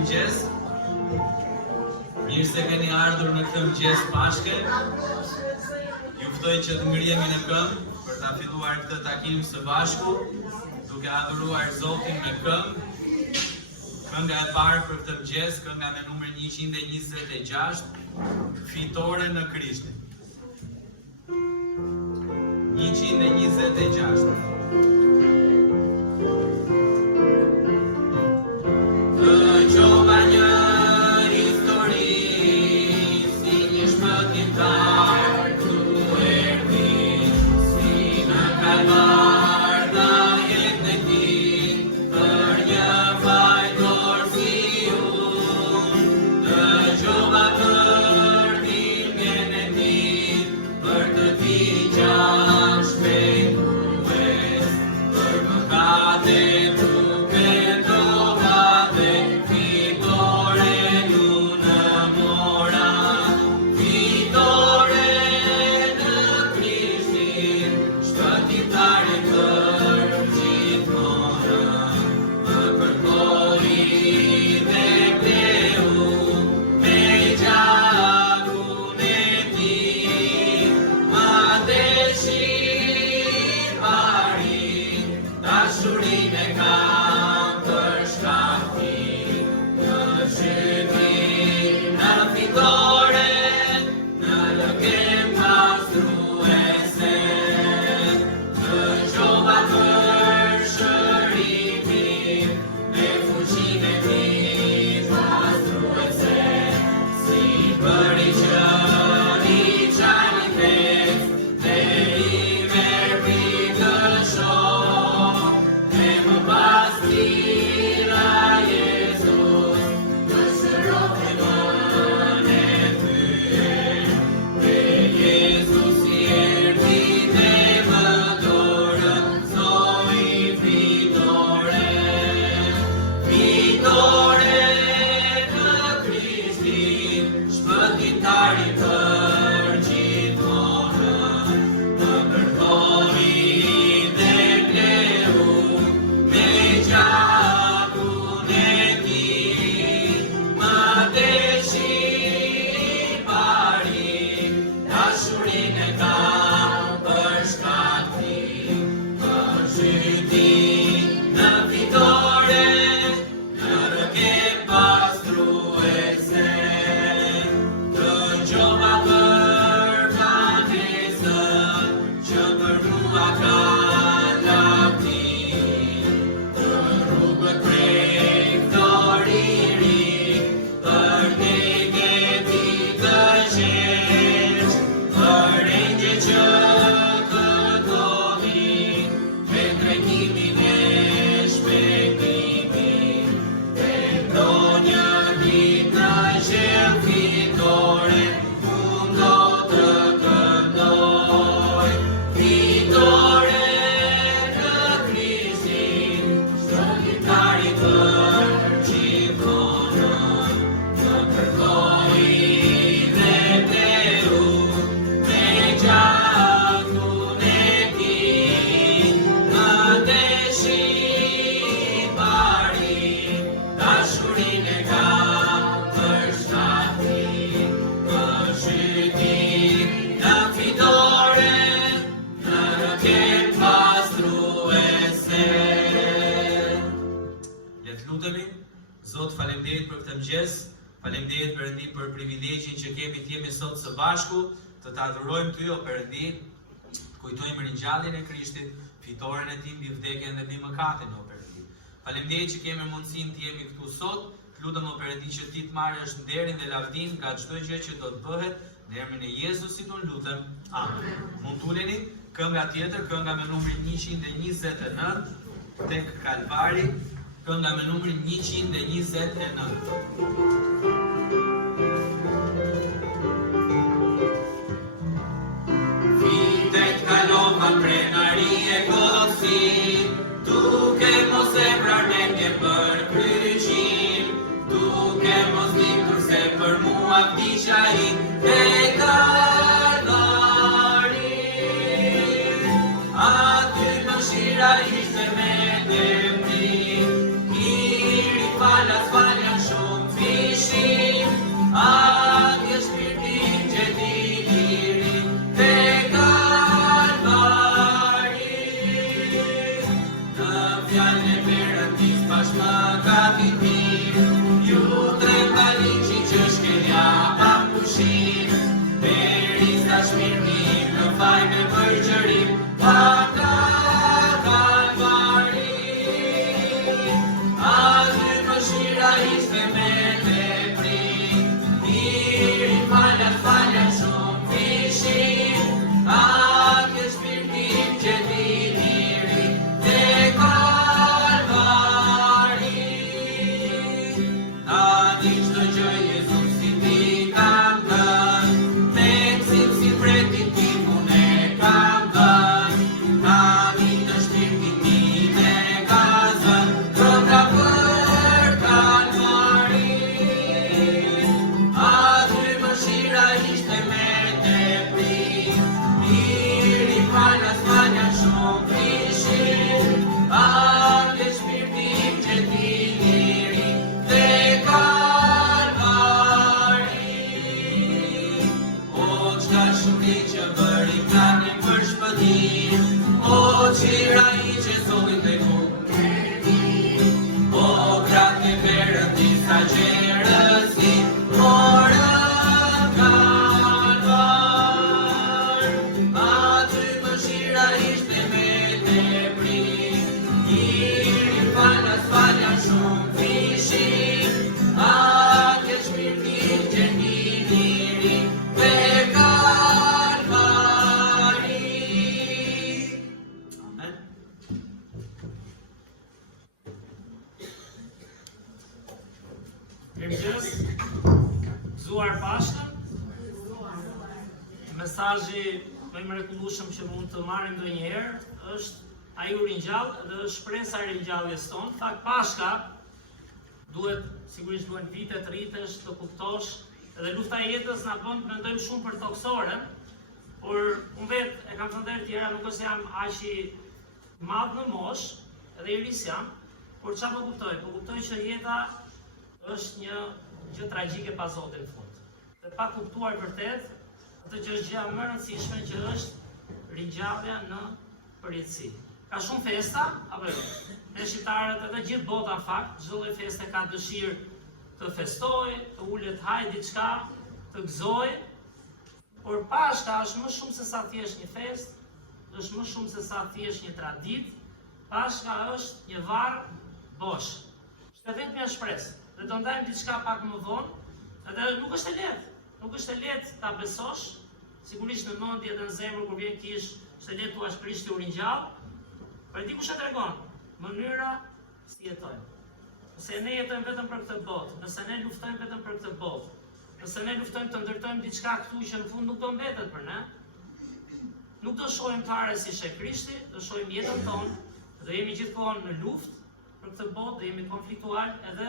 mëngjes. Mirë se keni ardhur në këtë mëngjes pashke. Ju ftoj që të ngrihemi në këmbë për ta filluar këtë takim së bashku, duke adhuruar Zotin me këngë. Kënga e parë për këtë mëngjes, kënga me numrin 126, Fitore në Krishtin. 126. Dëgjova një histori, si një shpëtimtar tu erdhi, si në kalvar dha jetën e tij, për një fajtor si unë. Dëgjova kërbimjen e tij, për të tij gjallë shpejtues, për mëkate duke ndova dhe fitore unë mora. Fitore në Krishtin, shpëtimtare për gjithmonë. Më kërkoi dhe kreu me gjakun e tij, ma deshin pari, dashurinë e kam për shkati. Në shëtim, në fitore, në lëkem pastruese, dëgjova për shërimin, me fuqinë e tij pastruese, si bëri që i qani vet, dhe i verbi të shoh, dhe më pas tira Jesus, të shërove mën e thyre, dhe Jesus i erdhi dhe më dorëzoi fitore. Fitore në Krishtin, shpëtimtari për gjithmonë. Më kërkoi dhe kreu me gjakun e tij, ma deshin pari, dashurinë e kam për shkati. Më zhyti në fitore, në lëkem pastruese, dëgjova për banesën që për mua ka laktin, për rrugët prej floriri, për negeti të gjesh, për engjë që këtonin, me drejtimin e shpejtimin. Vendo një ditë në gjell fitore, unë do të këndoj. Fitore në Krishtin, shpëtimtari për gjithmonë. Më kërkoi dhe kreu me gjakun e tij, më deshin pari, dashurinë e kam për shkati. Më zhyti në fitore, në lëkem pastruese. Le të lutemi. Zot, faleminderit për këtë mëngjes. Faleminderit Perëndi për privilegjin që kemi të jemi sot së bashku, të të adhurojmë ty, o Perëndi, të kujtojmë ringjalljen e Krishtit, fitoren e tij mbi vdekjen dhe mbi mëkatin, o Perëndi. Faleminderit që kemi mundësinë të jemi këtu sot. Të lutem, o Perëndi, që ti të marrësh nderin dhe lavdin nga çdo gjë që do të bëhet, në emrin e Jezusit unë lutem. Amen. Mund t'uleni kënga tjetër, kënga me numrin 129, tek Kalvari, kënga me numrin 129. Vitet kalovan prenari e kosi, duke mos e prarmendje për kryqin, duke mos dikur se për mua vdiqja i te Kalvari. Aty mëshira ishte me demri, i rifalas faljan shumë. mëshira i që zotit dhe mu. O gratë në verën disa gjerës i, orë kalvar. Aty mëshira ishte me të pri, njëri falas falja shumë fishin, atë shpirtin që njëri me kalvari. Amen. Mirëmëngjes, gëzuar bashkë. Mesazhi më i mrekullueshëm që mund të marrim ndonjëherë është ai u ringjall dhe është shpresa e ringjalljes tonë. Fakt Pashka sigurisht duhen vite të rritesh, të kuptosh, edhe lufta e jetës na bën të mendojmë shumë për toksoren, por unë vetë e kam thënë herë tjera, nuk është jam aq i madh në moshë, edhe i ris jam, por çfarë po kuptoj? Po kuptoj që jeta është një gjë tragjike pa Zotin në fund. Dhe pa kuptuar vërtet atë që është gjëja më e rëndësishme që është ringjallja në përjetësi. Ka shumë festa, apo jo? Ne shqiptarët edhe gjithë bota në fakt, çdo lloj feste ka dëshirë të festojë, të ulet haj diçka, të gëzojë, por Pashka është më shumë se sa thjesht një festë, është më shumë se sa thjesht një traditë. Pashka është një varr bosh. Është vetëm një shpresë. Dhe do ndajmë diçka pak më vonë, edhe nuk është e lehtë. Nuk është e lehtë ta besosh, sigurisht në mendje dhe në zemër kur vjen kish, është e lehtë thua Krishti u ringjall. Por dikush e tregon mënyra si jetojmë. Nëse ne jetojmë vetëm për këtë botë, nëse ne luftojmë vetëm për këtë botë, nëse ne luftojmë të ndërtojmë diçka këtu që në fund nuk do mbetet për ne, nuk do shohim fare si sheh Krishti, do shohim jetën tonë, do jemi gjithkohon në luftë për këtë botë, do jemi konfliktual edhe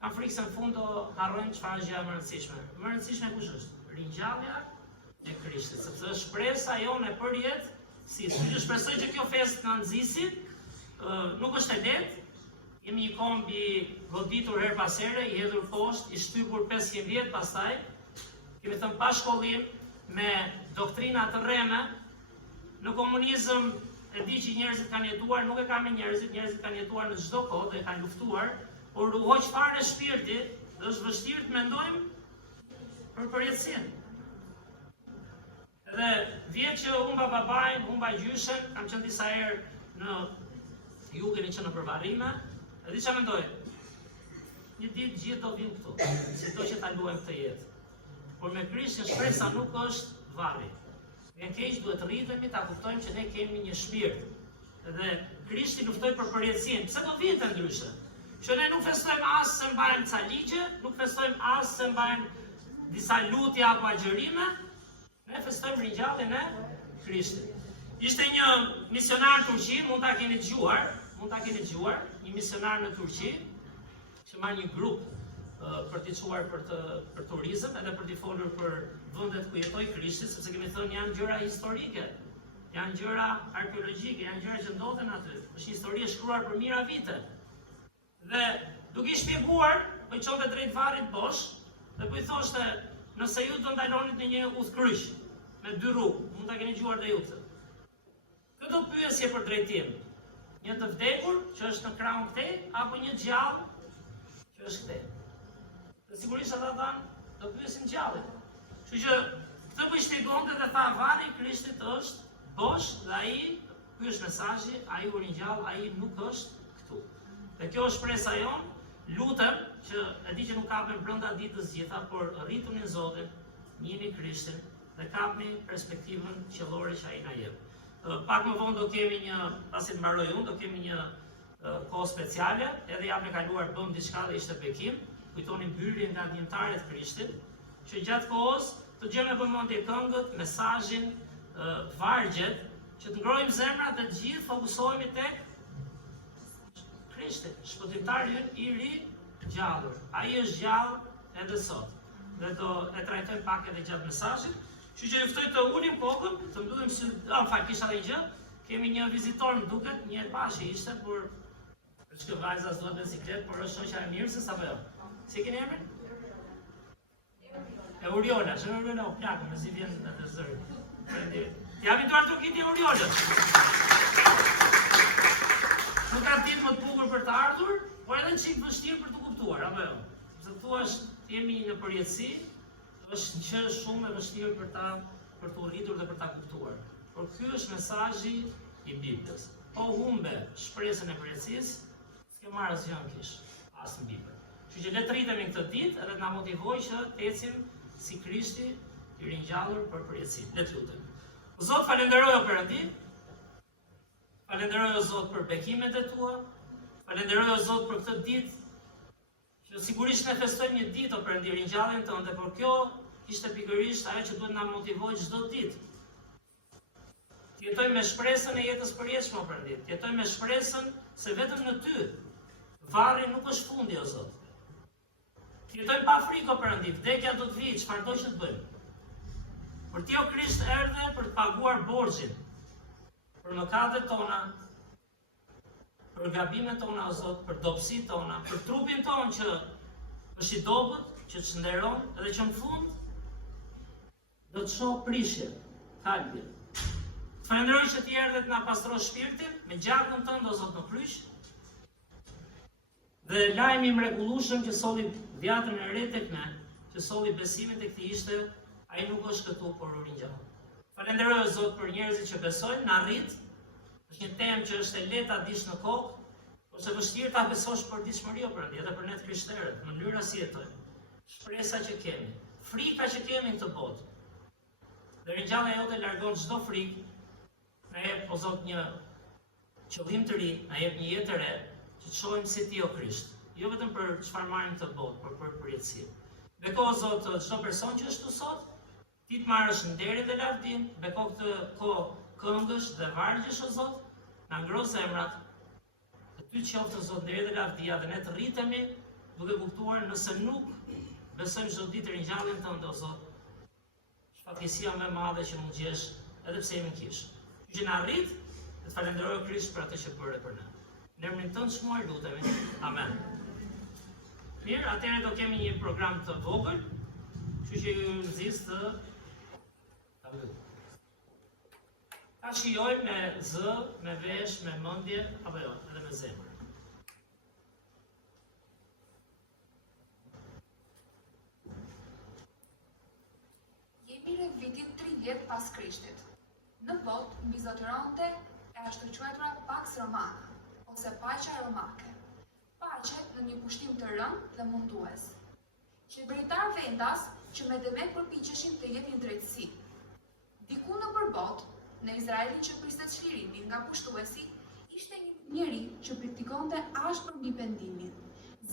kam frikë se në fund do harrojmë çfarë është gjëja më e rëndësishme. Më e rëndësishme kush është? Ringjallja e Krishtit, sepse është shpresa jone për jetë. Si ju shpresoj që kjo festë na nxjisi, nuk është e lehtë. Jemi një kombi goditur her pas here, i hedhur poshtë, i shtypur 500 vjet pastaj. Kemi thënë pa shkollim, me doktrina të rreme. Në komunizëm e di që njerëzit kanë jetuar, nuk e kam me njerëzit kanë jetuar në çdo kohë dhe kanë luftuar, por u hoq fare shpirti, dhe është vështirë të mendojmë për përjetësinë. Dhe vjen që humba babain, humba gjyshen, kam qenë disa herë në jugin që në përvarrime, dhe di çfarë mendoj. Një ditë gjithë do vinë këtu, si do që ta luajmë këtë jetë. Por me Krishtin shpresa nuk është varri. Ne keq duhet të rritemi, ta kuptojmë që ne kemi një shpirt. Dhe Krishti luftoi për përjetësinë. Pse do vinte ndryshe? Që ne nuk festojmë as se mbajmë ca ligje, nuk festojmë as se mbajmë disa lutje apo agjërime, ne festojmë ringjalljen e Krishtit. Ishte një misionar në Turqi, mund ta keni dëgjuar, një misionar në Turqi, që marr një grup për t'i çuar për turizëm, edhe për t'i folur për vendet ku jetoi Krishti, sepse kemi thënë janë gjëra historike, janë gjëra arkeologjike, janë gjëra që ndodhen aty. Është një histori e shkruar për mijëra vite. Dhe duke i shpjeguar, po i çonte drejt varrit bosh, dhe po i thoshte, nëse ju do ndalonit në një udhkryq me 2 rrugë, mund ta keni dëgjuar dhe ju këtë. Këto pyetje për drejtim. Një të vdekur që është në krahun këtej, apo një gjallë që është këtej. Dhe sigurisht ata thanë, do pyesin gjallin. Kështu që këtë po i shpjegonte dhe tha varri i Krishtit është bosh dhe ai, ky është mesazhi, ai u ringjall, ai nuk është këtu. Dhe kjo është shpresa jonë, lutem që e di që nuk kapem brenda ditës gjitha, por rrituni Zotin, njihni Krishtin dhe kapni perspektivën qellore që ai na jep. Pak më vonë do kemi pasi të mbaroj unë, do kemi një kohë speciale, edhe jam e kaluar bëm diçka dhe ishte bekim, kujtonin mbyrjen nga ndjentarët e Krishtit, që gjatë kohës të gjejmë në vëmendje këngët, mesazhin, vargjet, që të ngrojmë zemrat dhe të gjithë fokusohemi tek Krishti, shpëtimtari i ri gjallur. Ai është gjallë edhe sot. Dhe do e trajtojmë pak edhe gjatë mesazhit. Kështu që ju ftoj të ulim kokën, të mbyllim sy. Në fakt kisha edhe gjë, kemi një vizitor më duket, një pashi ishte, por që vajza s'duhet me siklet, por është shoqja e mirësës apo jo? Si keni emrin? Euriona, shënë Euriona o plakë, me si vjen në të zërë. Jam i duar Turkit i Oriolës. Nuk ka ditë më të bukur për të ardhur, por edhe çik vështirë për të kuptuar, apo jo? Se thua jemi në përjetësi, është një çështje shumë e vështirë për të rritur dhe për ta kuptuar. Por ky është mesazhi i Biblës. Po humbe shpresën e përjetësisë, s'ke marrë asgjë në kish, as në Bibël. Kështu që le të rritemi këtë ditë edhe na motivoj që të ecim si Krishti i ringjallur për përjetësinë. Le të lutem. Zot, falenderoj o Perëndi. Falenderoj o Zot për bekimet e tua. Falenderoj o Zot për këtë ditë që sigurisht ne festojmë një ditë o Perëndi ringjalljen tënde, por kjo ishte pikërisht ajo që duhet na motivojë çdo ditë. Të jetojmë me shpresën e jetës përjetshme o Perëndi. Të jetojmë me shpresën se vetëm në ty varri nuk është fundi o Zot. Të jetojmë pa frikë o Perëndi, vdekja do të vijë, çfarëdo që të bëjmë. Por ti o Krisht erdhe për të paguar borxhin për mëkatet tona, për gabimet tona o Zot, për dobësitë tona, për trupin ton që është i dobët, që të shënderon edhe që në fund do të shoh prishje, kalbje. Të falenderoj që ti erdhe të na pastrosh shpirtin me gjakun tënd o Zot në kryq. Dhe lajmi i mrekullueshëm që solli vjatën e re tek ne, që solli besimin tek ti ishte, ai nuk është këtu por u ringjall. Falenderoj o Zot për njerëzit që besojnë, na rrit. Është një temë që është e lehtë ta dish në kokë, ose vështirë ta besosh për ditëshmëri o Perëndi, edhe për ne të krishterët, mënyra si jetojmë, shpresa që kemi, frika që kemi në këtë botë. Dhe ringjallja jote largon çdo frikë, na jep o Zot një qëllim të ri, na jep një jetë të re, që të shohim si ti o Krisht, jo vetëm për çfarë marrim këtë botë, por për përjetësinë. Beko o Zot çdo person që është këtu sot, ti të marrësh nderin dhe lavdin, beko këtë kohë këngësh dhe vargjesh o Zot, na ngro zemrat, dhe ty qoftë o Zot nderi dhe lavdia dhe ne të rritemi duke kuptuar nëse nuk besojmë çdo ditë ringjalljen tënde o Zot. Shpatësia më e madhe që mund gjesh edhe pse jemi kish. Që na rrit dhe të falenderoj o Krisht për atë që bëre për ne. Në emrin tënd shmuar lutemi. Amen. Mirë, atëherë do kemi një program të vogël, kështu që ju nxis të ta shijojmë me zë, me vesh, me mendje, apo jo, edhe me zemër. Jemi në vitin 30 pas Krishtit. Në botë mbi zotëronte e ashtu quajtura Pax Romana, ose paqja romake. Paqe në një pushtim të rënd dhe mundues. Qeveritar vendas që me demek përpiqeshin të jepnin drejtësi. Diku në përbot, në Izraelin që pristet çlirimin nga pushtuesi, ishte një njeri që praktikonte ashpër mbi pendimin.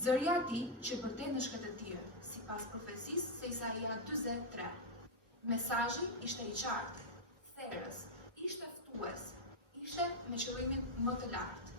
Zëri i tij që përtej në shkëtë të tjerë, sipas profecisë së Isaia 43. Mesazhi ishte i qartë, therrës, ishte ftues, ishte me qëllimin më të lartë.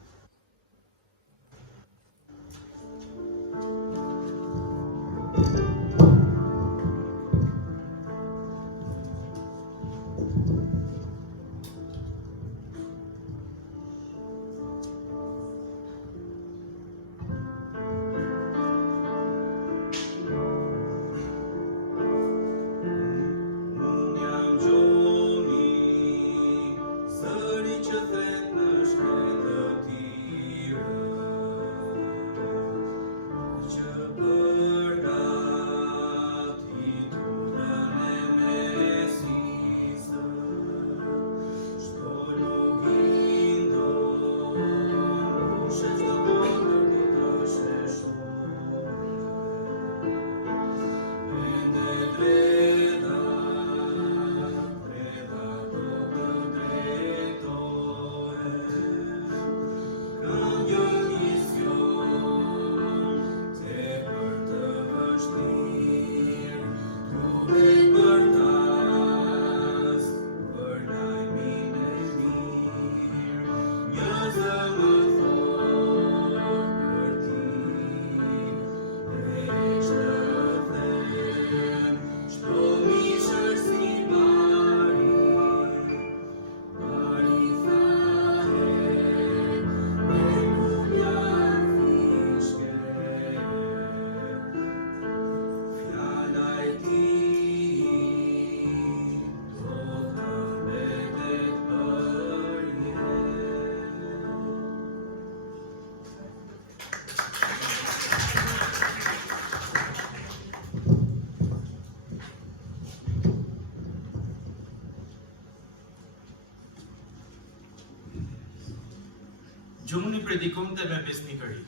Gjuni predikonte me besnikëri,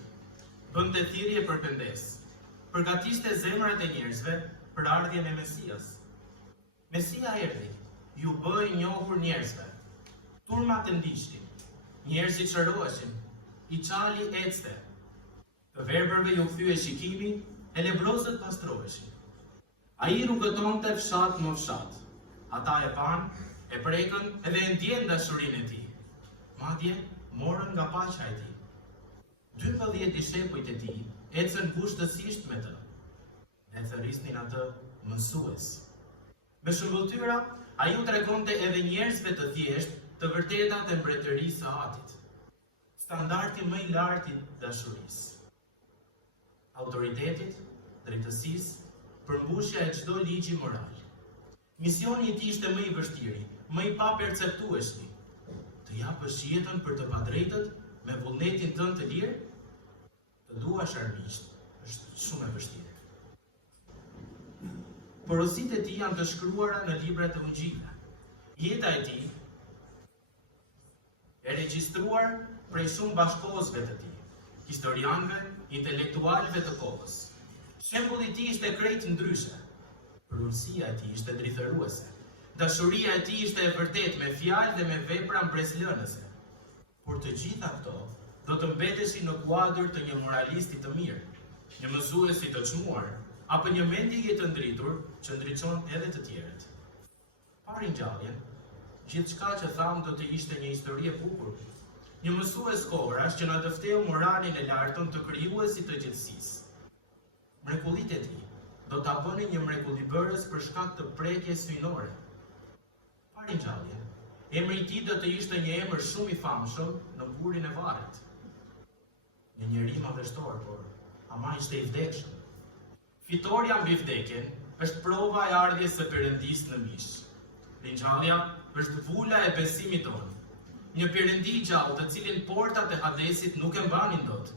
bënte thirrje për pendes, përgatiste zemrat e njerëzve për ardhjen e Mesias. Mesia erdhi, ju bë i njohur njerëzve. Turmat e ndiqnin, njerëzit shëroheshin, i çali ecte. Të verbërve ju kthye shikimi, e lebrozët pastroheshin. Ai rrugëtonte fshat në fshat. Ata e pan, e prekën edhe e ndjen dashurinë e tij. Madje morën nga paqja e tij. 12 dishepujt e tij ecën kushtësisht me të. Ne thërrisnin atë mësues. Me shëmbëtyra, ai u tregonte edhe njerëzve të thjesht të vërtetat e mbretërisë së Atit. Standardi më i lartë i dashurisë, autoritetit, drejtësisë, përmbushja e çdo ligji moral. Misioni i tij ishte më i vështirë, më i paperceptueshëm. Të japësh jetën për të padrejtët me vullnetin tënd të lirë, të duash armiqt, është shumë e vështirë. Porositë e tij janë të shkruara në librat e Ungjillit. Jeta e tij e regjistruar prej shumë bashkëkohësve të tij, historianëve, intelektualëve të kohës. Shembulli i tij ishte krejt ndryshe. Pronësia e tij ishte drithëruese. Dashuria e tij ishte e vërtetë me fjalë dhe me vepra mbreslënëse. Por të gjitha këto do të mbeteshin në kuadër të një moralisti të mirë, një mësuesi të çmuar, apo një mendje të ndritur që ndriçon edhe të tjerët. Pa ringjalljen, gjithçka që tham do të ishte një histori e bukur. Një mësues kohërash që na dëfteu moralin e lartën të krijuesit të gjithësisë. Mrekullitë e tij do ta bënin një mrekullibërës për shkak të prekjes hyjnore. Pa ringjalljen, emri i tij do të ishte një emër shumë i famshëm në burin e varrit. Një njeri madhështor, por ama ishte i vdekshëm. Fitoria mbi vdekjen është prova e ardhjes së Perëndisë në mish. Ringjallja është vula e besimit tonë. Një Perëndi i gjallë të cilin portat e Hadesit nuk e mbanin dot.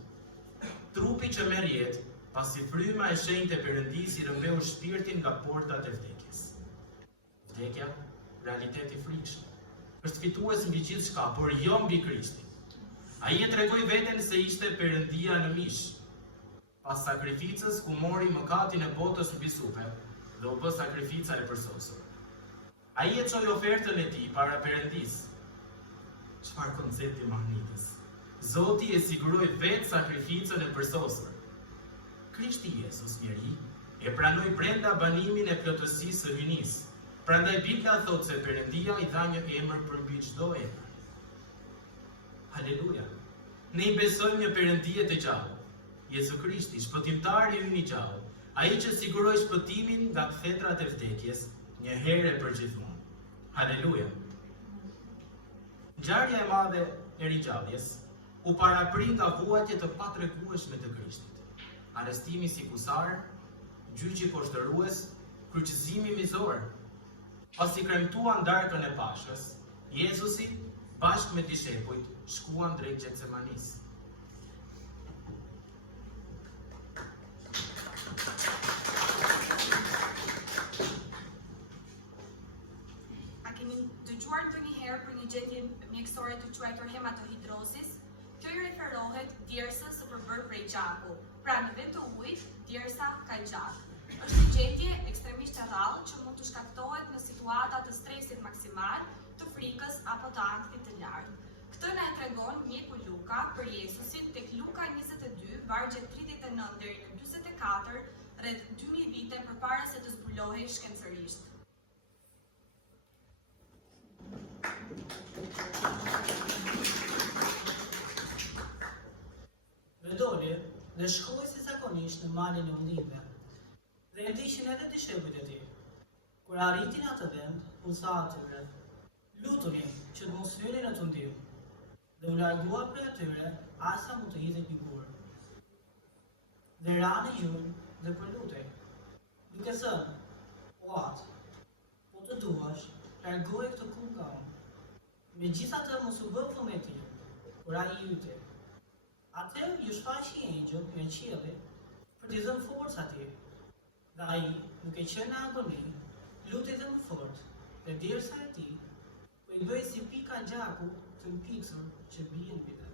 Trupi që merr jetë, pasi fryma e shenjtë e Perëndisë i rrëmbeu shpirtin nga portat e vdekjes. Vdekja, realitet i frikshëm, është fitues mbi gjithçka, por jo mbi Krishtin. Ai e tregoi veten se ishte Perëndia në mish. Pas sakrificës ku mori mëkatin e botës mbi supe dhe u bë sakrifica e përsosur. Ai e çoi ofertën e tij para Perëndisë. Çfarë koncepti mahnitës? Zoti e siguroi vetë sakrificën e përsosur. Krishti Jezus njeri e pranoi brenda banimin e plotësisë së hyjnisë. Prandaj Bibla thotë se Perëndia i dha një emër përmbi çdo emër. Haleluja. Ne i besojmë një Perëndi të gjallë, Jezu Krishti, shpëtimtari ynë i gjallë, ai që siguroi shpëtimin nga kthetrat e vdekjes, një herë e përgjithmonë. Haleluja. Ngjarja e madhe e ringjalljes u parapri nga vuajtje të patregueshme të Krishtit. Arrestimi si kusar, gjyqi poshtërues, kryqëzimi mizor. Pasi kremtuan darkën e Pashës, Jezusi bashkë me dishepujt shkuan drejt Getsemanisë. A keni dëgjuar ndonjëherë për një gjendje mjekësore të quajtur hematohidrosis? Kjo i referohet djersës së përbërë prej gjaku. Pra në vend të ujit, djersa ka gjak. Është një gjendje ekstremisht e rrallë që mund të shkaktohet në situata të stresit maksimal, të frikës apo të ankthit të lartë. Këtë na e tregon mjeku Luka për Jezusin tek Luka 22, vargjet 39 deri në 44, rreth 2000 vite përpara se të zbulohej shkencërisht. Doli dhe shkoi si zakonisht në malin e Ullivëve. Dhe e ndiqnin edhe dishepujt e tij. Kur arritin atë vend, u tha atyre: "Lutuni që të mos hyni në tundim." Dhe u largua prej atyre, asa mu të hidhet një gur. Dhe ra në gjurmë dhe përlutej, duke thënë: "O Atë, po të duash, largoje këtë kur nga unë." Megjithatë mos u bë vullneti im, kur ai hyti. Atëherë ju shfaqi një engjëll nga qielli për t'i dhënë forcë atij. Dhe ai, duke qenë në agoni, lutej dhe më fort, dhe djersa e tij u i bëi si pika gjaku të mpiksur që bien mbi të.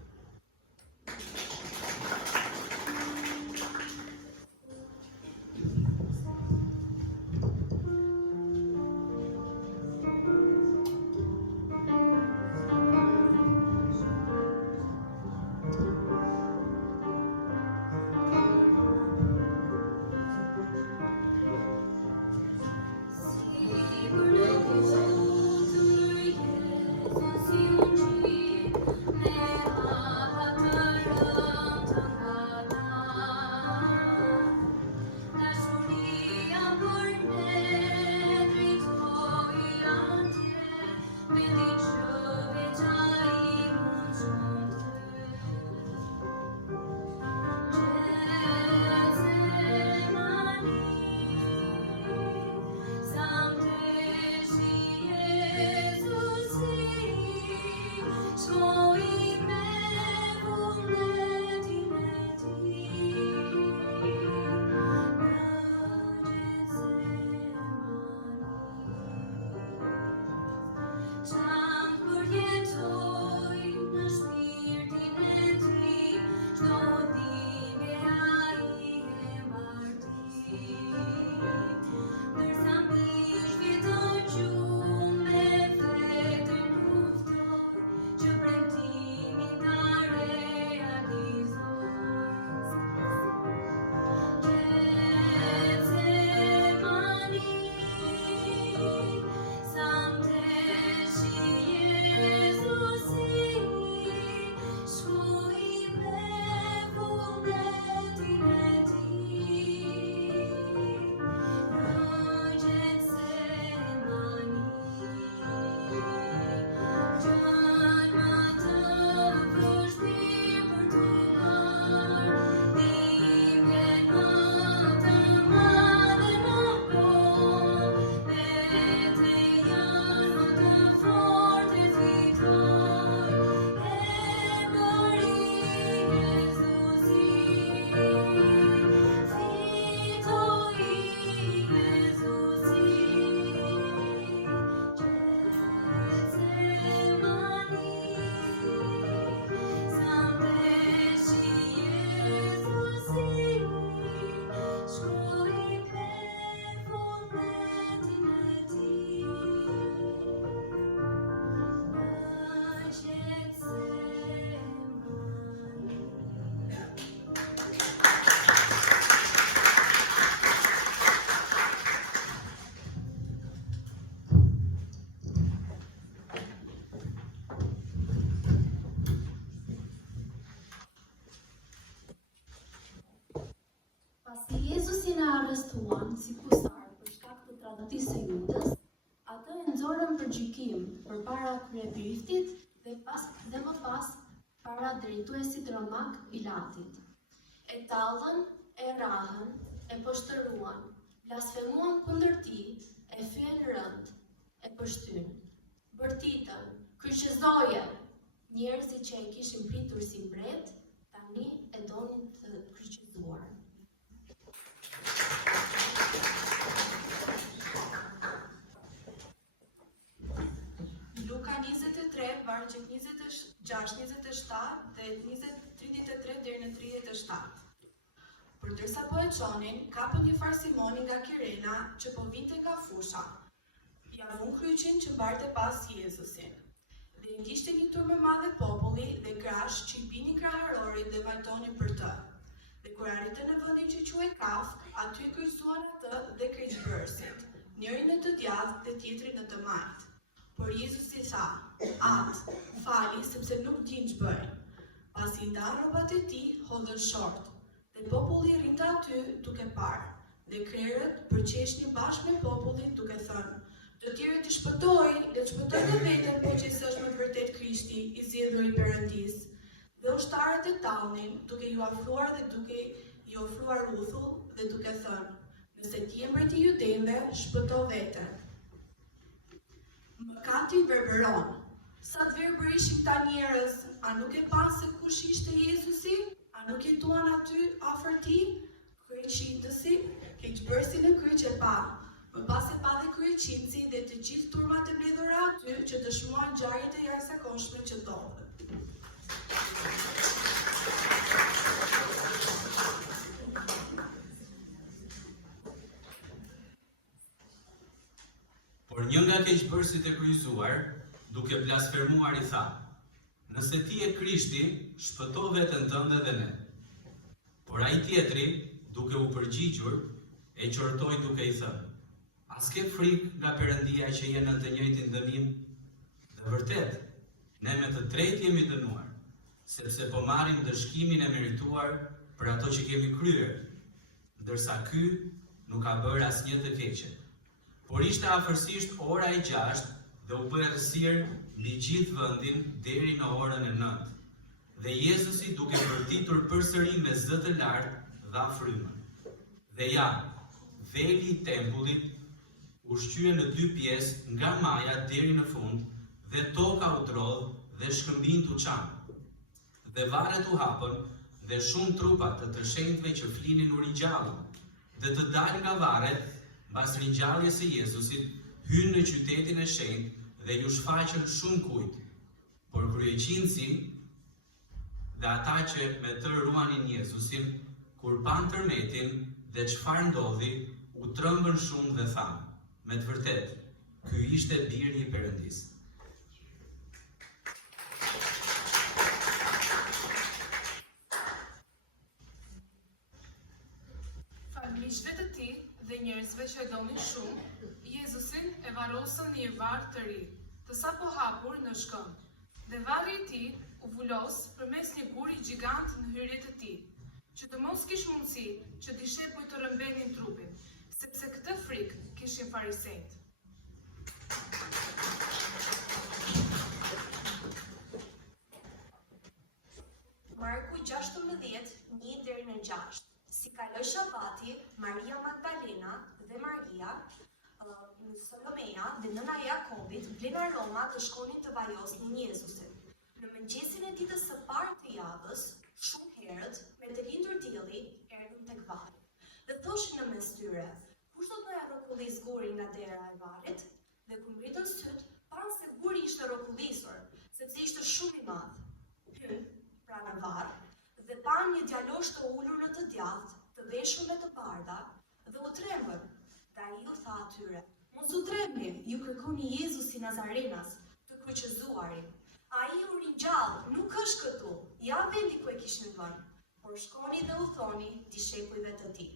cilin e arrestuan si kusar për shkak të tradhtisë së Judës, atë e nxorën për gjykim përpara kryebiriftit dhe më pas para drejtuesit romak Pilatit. E tallën, e rrahën, e poshtëruan, blasfemuan kundër tij, e fyen rënd, e pështyn, bërtitën, kryqëzoje. Njerëzit që e kishin pritur si mbret, tani e donin të kryqëzuar. Luka 23, vargjet 26, 27 dhe 33 deri në 37. Përdërsa po e çonin, kapën një far Simoni nga Kirena që po vinte nga fusha. Ja vun kryqin që mbarte pas Jezusin. Dhe i ndishte një turmë e madhe populli dhe krash që i binin kraharorit dhe vajtonin për të. Dhe kur arritën në vendin që quhej Kaf, aty e kryqëzuan atë dhe keqbërësit, njërin në të djathtë dhe tjetrin në të majtë. Por Jezusi tha, atë, fali sepse nuk din ç'bëjnë. Pasi i ndan rrobat e tij, hodhën short. Dhe populli rrinte aty duke parë. Dhe krerët përqeshnin bashkë me popullin duke thënë, të tjerë të shpëtojë, le të shpëtojë vetën, po që s'është më vërtet Krishti, i zgjedhur i Perëndis. Dhe ushtarët e tallnin, duke ju afruar dhe duke ju ofruar uthull dhe duke thënë, nëse ti je mbreti i Judejve, shpëto veten. Mëkati verberon. Sa të verbër ishin ta njerëz, a nuk e panë se kush ishte Jezusi? A nuk jetuan aty afër tij? Kryqëzësi, keqbërësi në kryq e pa. Më pas e pa dhe kryeqitësi dhe të gjithë turmat e mbledhura aty që dëshmuan ngjarjet e jashtëzakonshme që ndodhen. Por një nga keqbërësit e kryqëzuar, duke blasfemuar i tha, nëse ti je Krishti, shpëto veten tënde dhe ne. Por ai tjetri, duke u përgjigjur, e qortoi duke i thënë, as ke frikë nga Perëndia që je në të njëjtin dënim? Dhe vërtet, ne me të drejtë jemi dënuar, sepse po marrim dëshkimin e merituar për ato që kemi kryer, ndërsa ky nuk ka bërë asnjë të keqe. Por ishte afërsisht ora e 6 dhe u bë errësirë mbi gjithë vendin deri në orën e 9. Dhe Jezusi duke vërtitur përsëri me zë të lartë dha frymën. Dhe ja, veli i tempullit u shqye në 2 pjesë nga maja deri në fund, dhe toka u trodh dhe shkëmbinjt u çan. Dhe varret u hapën dhe shumë trupa të shenjtëve që flinin u ringjallën. Dhe të dalë nga varret, mbas ringjalljes së Jezusit, hynë në qytetin e shenjtë dhe ju shfaqën shumë kujt. Por kryeqinësi dhe ata që me të ruanin Jezusin, kur pan tërmetin dhe çfarë ndodhi, u trembën shumë dhe thanë, me të vërtet, ky ishte biri i Perëndis. Familishve të tij dhe njerëzve që e donin shumë, Jezusin e varrosën në një varr të ri, të sapo hapur në shkëmbë. Dhe varri i tij u vulos përmes një guri gjigant në hyrjet e tij, që të mos kish mundësi që dishepujt të rëmbenin trupin, sepse këtë frikë kishin farisejt. Marku 16:1-6. Si kaloi shabati, Maria Magdalena dhe Maria, Salomeja dhe nëna e Jakobit vlen aroma të shkonin të vajosnin Jezusin. Në mëngjesin e ditës së parë të javës, shumë herët, me të lindur dielli, erdhën tek varri. Dhe thoshin në mes tyre, kush do të na rrokullis gurin nga dera e varrit? Dhe kur ngritën syt, panë se guri ishte rrokullisur, sepse ishte shumë i madh. Hyn pranë në varr dhe panë një djalosh të ulur në të djathtë, të veshur me të bardha, dhe u trembën. Dhe ai u tha atyre, mos u trembni, ju kërkoni Jezusin Nazarenas, të kryqëzuarin. Ai u ringjall, nuk është këtu, ja vendi ku e kishin vënë. Por shkoni dhe u thoni dishepujve të tij.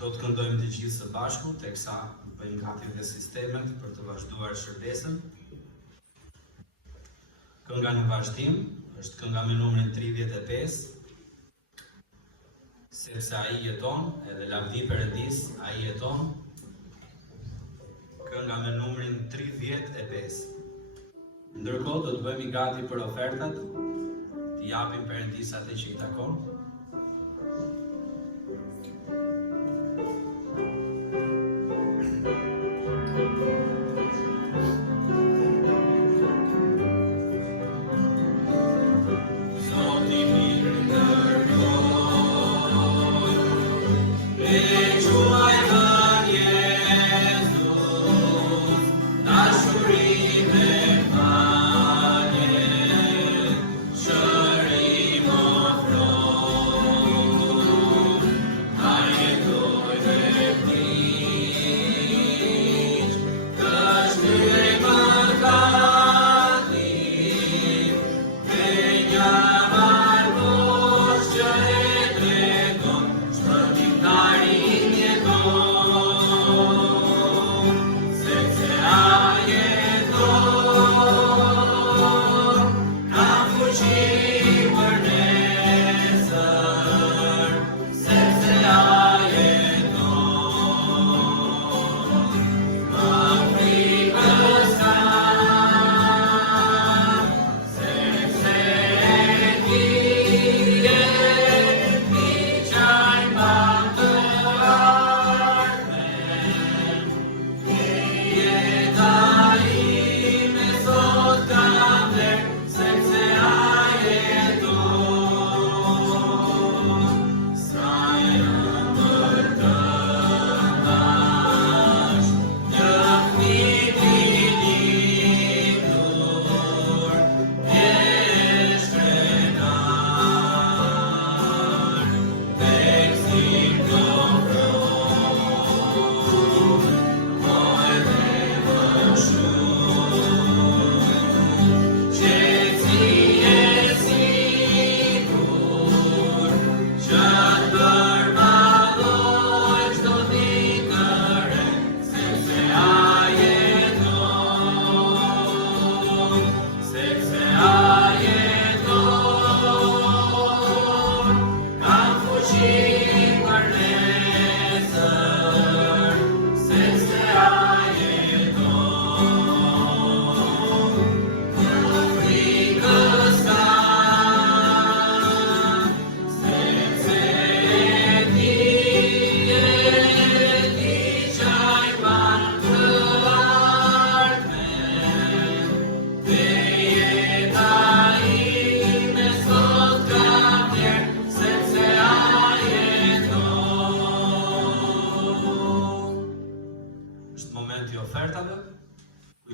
Do të këndojmë të gjithë së bashku, teksa bëjmë gati dhe sistemet për të vazhduar shërbesën. Kënga në vazhdim është kënga me numrin 35, sepse ai jeton, edhe lavdi Perëndis, ai jeton. Kënga me numrin 35. Ndërkohë do të bëhemi gati për ofertat, t'i japim Perëndis atë që i takon.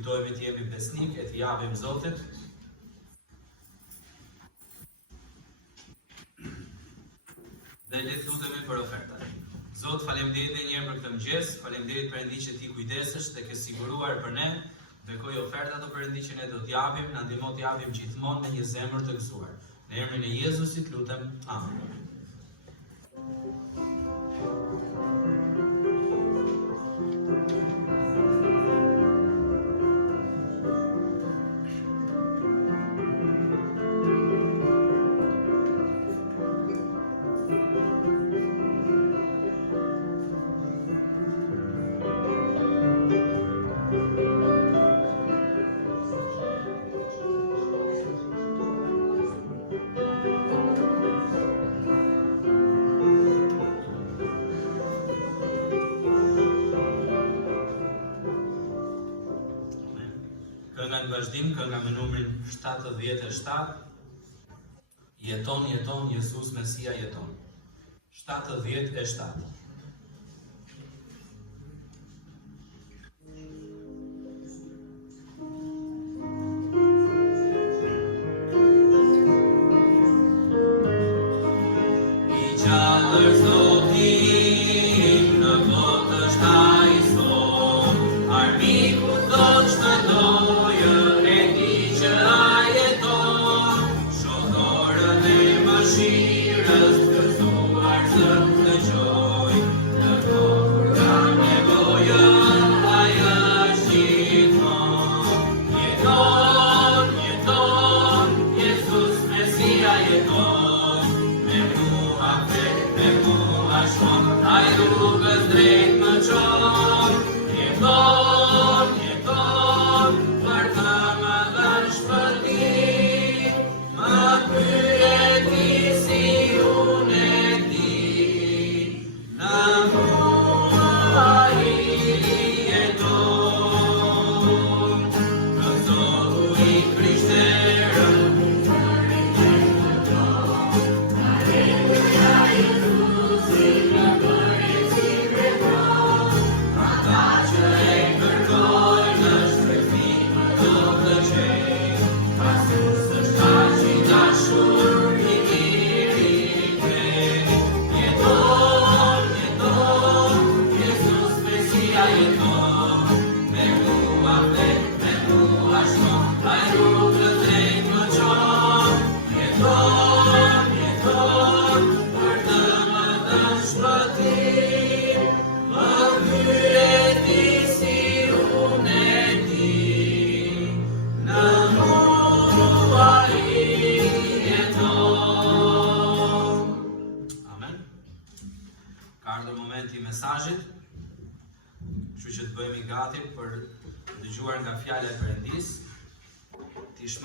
Kujtohemi të jemi besnik e të japim Zotit. Dhe le të lutemi për ofertat. Zot, faleminderit edhe një herë për këtë mëngjes, faleminderit Perëndi që ti kujdesesh dhe ke siguruar për ne, bekoj ofertat o Perëndi që ne do t'japim, na ndihmo t'japim gjithmonë me një zemër të gëzuar. Në emrin e Jezusit lutem. Amen. vazhdim kënga me numrin 77. Jeton, jeton, Jezus Mesia jeton. 77.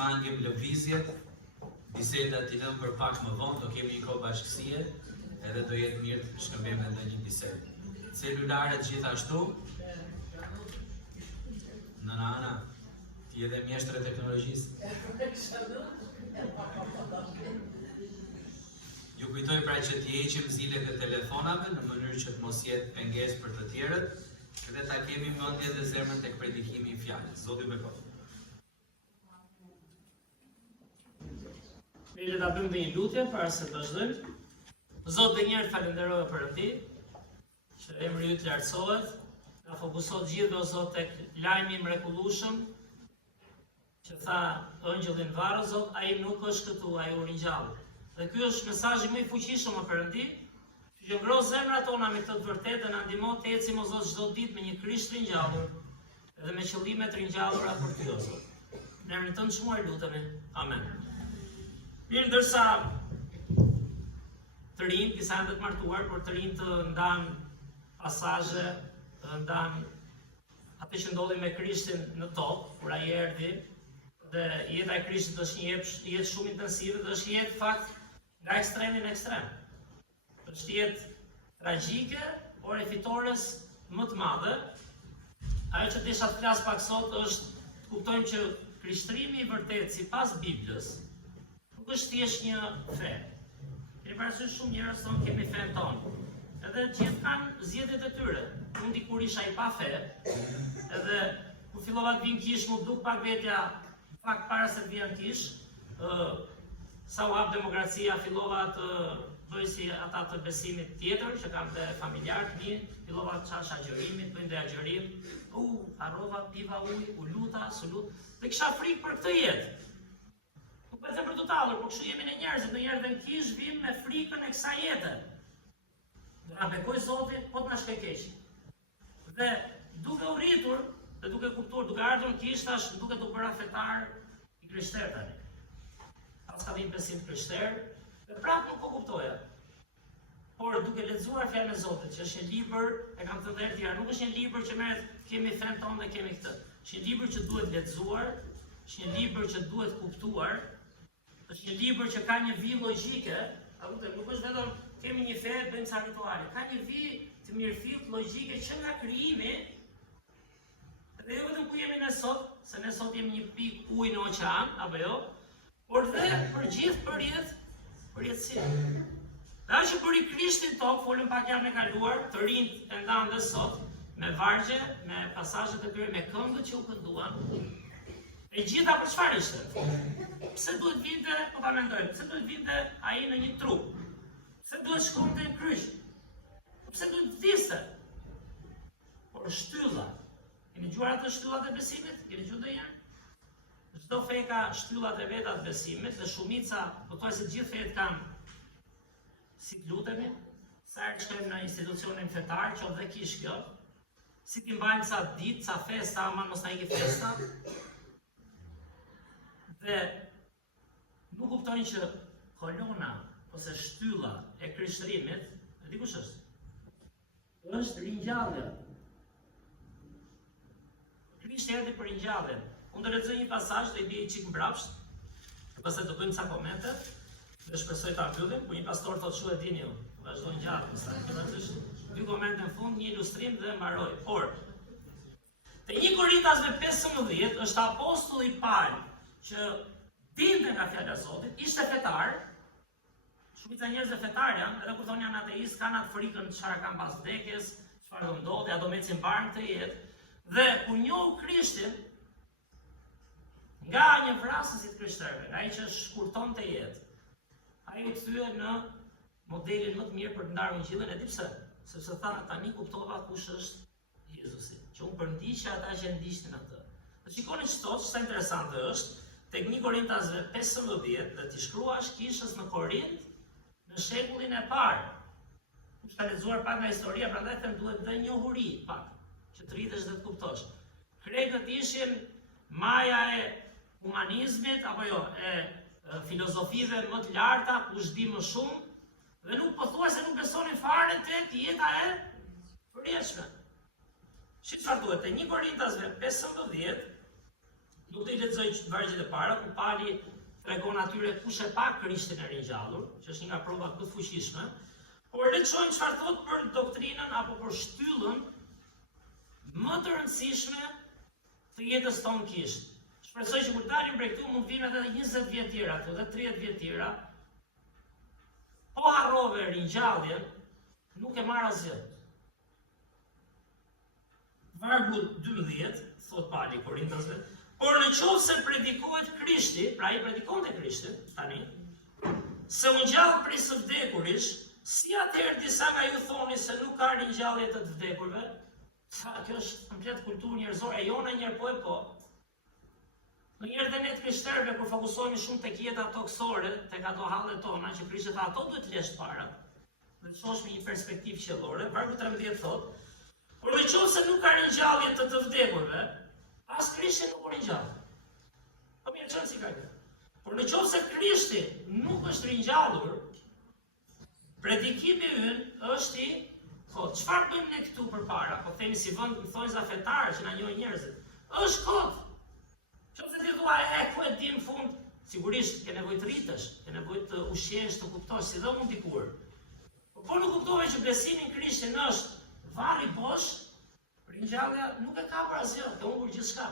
Shmangim lëvizjet, bisedat t'i lëm për pak më vonë, do kemi një kohë bashkësie, edhe do jetë mirë të shkëmbejmë edhe një bisedë. Celularet gjithashtu, Nëna Ana, ti edhe mjeshtër e teknologjisë. Ju kujtoj pra që t'i heqim zilet e telefonave në mënyrë që të mos jetë pengesë për të tjerët, edhe ta kemi mendje dhe zemrën tek predikimi i fjalës. Zoti ju bekoj. Mirë, ta bëjmë dhe një lutje para se të vazhdojmë. Zot, dhe njerë falenderoj Perëndi, që emri yt lartësohet, na fokusohet gjithë o Zot tek lajmi i mrekullueshëm, që tha ëngjëllin varë, Zot, ai nuk është këtu, ai u ringjall. Dhe ky është mesazhi më i fuqishëm o Perëndi, që ngro zemrat tona me këtë të vërtetë dhe na ndihmo të ecim o Zot çdo ditë me një Krisht ringjallur, edhe me qëllime të ringjallura për ty o Zot. Në emrin tënd çmuar lutemi. Amen. Mirë, ndërsa të rinj, disa janë të martuar, por të rinj të ndanë pasazhe, të ndanë atë që ndodhi me Krishtin në tokë, kur ai erdhi, dhe jeta e Krishtit është një jetë shumë intensive, dhe është një jetë fakt nga ekstremi në ekstrem. Është jetë tragjike, por e fitores më të madhe. Ajo që desha të flas pak sot është të kuptojmë që krishterimi i vërtet sipas Biblës nuk është thjesht një fe. Keni parasysh shumë njerëz thonë kemi fen tonë. Edhe gjithë kanë zgjedhjet e tyre. Unë dikur isha i pa fe, edhe kur fillova të vinë kish, më duk pak vetja, pak para se të vjen kish, sa u hap demokracia, fillova të bëj si ata të besimit tjetër, që kam të familjarë të mi, fillova të qash agjërimit, bëjnë dhe agjërim, harrova, piva ujë, u luta, dhe kisha frikë për këtë jetë. Nuk për them për të tallur, por kështu jemi në njerëzit, në njerëz dhe në kish vim me frikën e kësaj jete. Do na bekoj Zoti, po të na shkoj keq. Dhe duke u rritur, dhe duke kuptuar, duke ardhur në kish, tash duke të bëra fetar i krishterë tani. Pas ka vim besim krishterë, dhe prapë nuk po kuptoja. Por duke lexuar fjalën e Zotit, që është një libër, e kam thënë edhe tjerë, nuk është një libër që merret kemi fen tonë dhe kemi këtë. Është një libër që duhet lexuar, është një libër që duhet kuptuar, është një libër që ka një vijë logjike, nuk është vetëm kemi një fe, bëjmë ca rituale. Ka një vijë të mirëfillt logjike që nga krijimi, dhe Dhe jo vetëm ku jemi ne sot, se ne sot jemi një pikë ujë në oqean, apo jo, por dhe për gjithë përjetësinë. Dhe ajo që bëri Krishti tokë, folëm pak javën e kaluar, të rinjt e ndanë dhe sot, me vargje, me pasazhet e tyre, me këngët që u kënduan. E gjitha për çfarë ishte? Pse duhet vinte, po ta mendoj, pse duhet vinte ai në një trup? Pse duhet shkonte në kryq? Pse duhet vdiste? Por shtylla. Keni dëgjuar ato shtyllat e besimit? Keni dëgjuar ndonjëherë? Çdo fe ka shtyllat e veta të besimit, dhe shumica, pothuajse të gjithë fetë kanë si të lutemi, sa herë shkojmë në institucionin fetar, që dhe kish kjo, si ti mbajmë ca ditë, ca festa, ama mos na iki festa. Dhe nuk kuptoni që kolona ose shtylla e krishtërimit, e di kush është ringjallja. Krishti erdhi për ringjalljen. Unë do lexoj një pasazh, do i bëj çik mbrapsht, pastaj do bëjmë ca komente, dhe shpresoj ta mbyllim, ku një pastor thotë shu e dini ju, vazhdojnë gjatë, sa dy komente në fund, një ilustrim dhe mbaroj. Por te 1 Korintasve 15 është apostulli i parë që dinte nga fjala e Zotit, ishte fetar. Shumica njerëzve fetar janë, edhe kur thonë janë ateist, kanë atë frikën çfarë kanë pas vdekjes, çfarë do ndodhi, a do mecin mbarë këtë jetë. Dhe kur njohu Krishtin, nga një vrasës i të krishterëve, ai që shkurtonte jetë, ai u kthye në modelin më të mirë për të ndarë Ungjillin, e di pse? Sepse tha, tani kuptova kush është Jezusi, që unë përndiqja ata që ndiqnin atë. Dhe shikoni ç'sa interesante është, tek 1 Korintasve 15 dhe t'i shkruash kishës në Korint në shekullin e parë. Unë ka lexuar pak nga historia, prandaj them duhet dhe njohuri pak, që të rritesh dhe të kuptosh. Grekët ishin maja e humanizmit, apo jo, e filozofive më të larta, kush di më shumë, dhe nuk pothuajse nuk besonin fare tek jeta e përjetshme. Çfarë duhet? Te 1 Korintasve 15, nuk të i lexoj vargjet e para, ku Pali tregon atyre kush e pa Krishtin e ringjallur, që është një nga provat më të fuqishme, por le të shohim çfarë thot për doktrinën apo për shtyllën më të rëndësishme të jetës tonë kisht. Shpresoj që kur dalim prej këtu mund vinë edhe 20 vjet tjera këtu dhe 30 vjet tjera. Po harrove ringjalljen, nuk e marr asgjë. Vargu 12, thot Pali Korintasve, por në qoftë se predikohet Krishti, pra i predikonte Krishtin, tani, se u ngjall prej së vdekurish, si atëherë disa nga ju thoni se nuk ka ringjallje të të vdekurve? Kjo është komplet kulturë njerëzore, e jona njerë po e po. Në njerë dhe ne të krishterëve, kur fokusohemi shumë tek jeta toksore, tek ato hallet tona, që Krishti tha ato duhet lesh para, dhe të shohësh me një perspektivë qiellore, vargu 13 thotë, por në qoftë se nuk ka ringjallje të të vdekurve, as Krishti nuk u ringjall. Po mirë, çon si ka kjo. Por në qoftë se Krishti nuk është ringjallur, predikimi ynë është i, çfarë bëjmë ne këtu përpara? Po themi si vend më thonë za fetarë që na njohin njerëzit. Është kot. Qoftë ti thua ku e di në fund, sigurisht ke nevojë të rritesh, ke nevojë të ushqesh, të kuptosh, si do mund dikur. Po nuk kuptove që besimi në Krishtin është varri bosh, ringjallja nuk e ka për asgjë, të humbur gjithçka.